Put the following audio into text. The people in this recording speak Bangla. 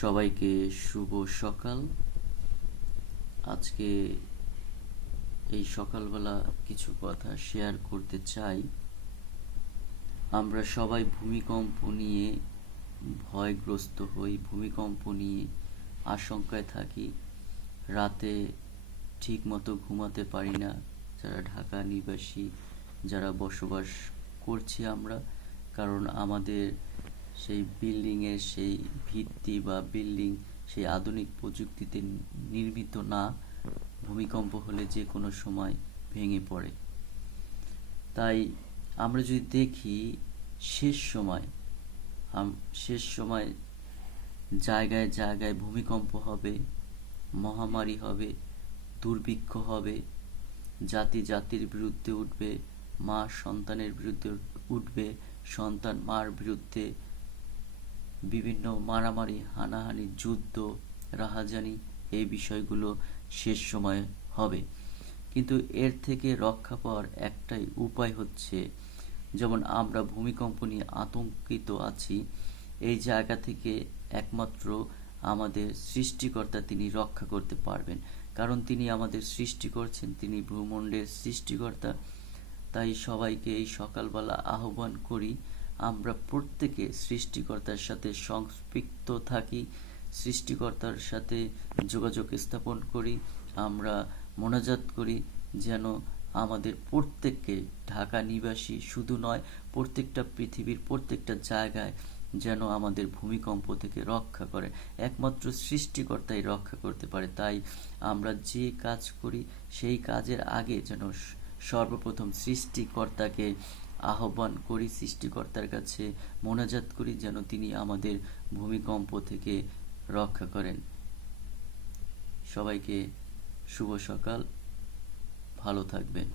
সবাইকে শুভ সকাল। আজকে এই সকালবেলা কিছু কথা শেয়ার করতে চাই। আমরা সবাই ভূমিকম্প নিয়ে ভয়গ্রস্ত হই, ভূমিকম্প নিয়ে আশঙ্কায় থাকি। রাতে ঠিক মতো ঘুমাতে পারি না। যারা ঢাকা নিবাসী, যারা বসবাস করছি আমরা, কারণ আমাদের সেই বিল্ডিংয়ের সেই ভিত্তি বা বিল্ডিং সেই আধুনিক প্রযুক্তিতে নির্মিত না। ভূমিকম্প হলে যে কোনো সময় ভেঙে পড়ে। তাই আমরা যদি দেখি শেষ সময় জায়গায় জায়গায় ভূমিকম্প হবে, মহামারী হবে, দুর্ভিক্ষ হবে, জাতি জাতির বিরুদ্ধে উঠবে, মা সন্তানের বিরুদ্ধে উঠবে, সন্তান মার বিরুদ্ধে, বিভিন্ন মারামারি, হানাহানি, যুদ্ধ, রাহাজানি, এই বিষয়গুলো শেষ সময় হবে। কিন্তু এর থেকে রক্ষা পাওয়ার একটাই উপায় হচ্ছে, যেমন আমরা ভূমিকম্প নিয়ে আতঙ্কিত আছি, এই জায়গা থেকে একমাত্র আমাদের সৃষ্টিকর্তা তিনি রক্ষা করতে পারবেন। কারণ তিনি আমাদের সৃষ্টি করছেন, তিনি ভূমণ্ডলের সৃষ্টিকর্তা। তাই সবাইকে এই সকালবেলা আহ্বান করি, আমরা প্রত্যেকে সৃষ্টিকর্তার সাথে সংপৃক্ত থাকি, সৃষ্টিকর্তার সাথে যোগাযোগ স্থাপন করি, আমরা মোনাজাত করি যেন আমাদের প্রত্যেককে, ঢাকা নিবাসী শুধু নয়, প্রত্যেকটা পৃথিবীর প্রত্যেকটা জায়গায় যেন আমাদের ভূমিকম্প থেকে রক্ষা করে। একমাত্র সৃষ্টিকর্তাই রক্ষা করতে পারে। তাই আমরা যে কাজ করি সেই কাজের আগে যেন সর্বপ্রথম সৃষ্টিকর্তাকে আহ্বান করি, সৃষ্টিকর্তার কাছে মোনাজাত করি যেন তিনি আমাদের ভূমিকম্প থেকে রক্ষা করেন। সবাইকে শুভ সকাল, ভালো থাকবেন।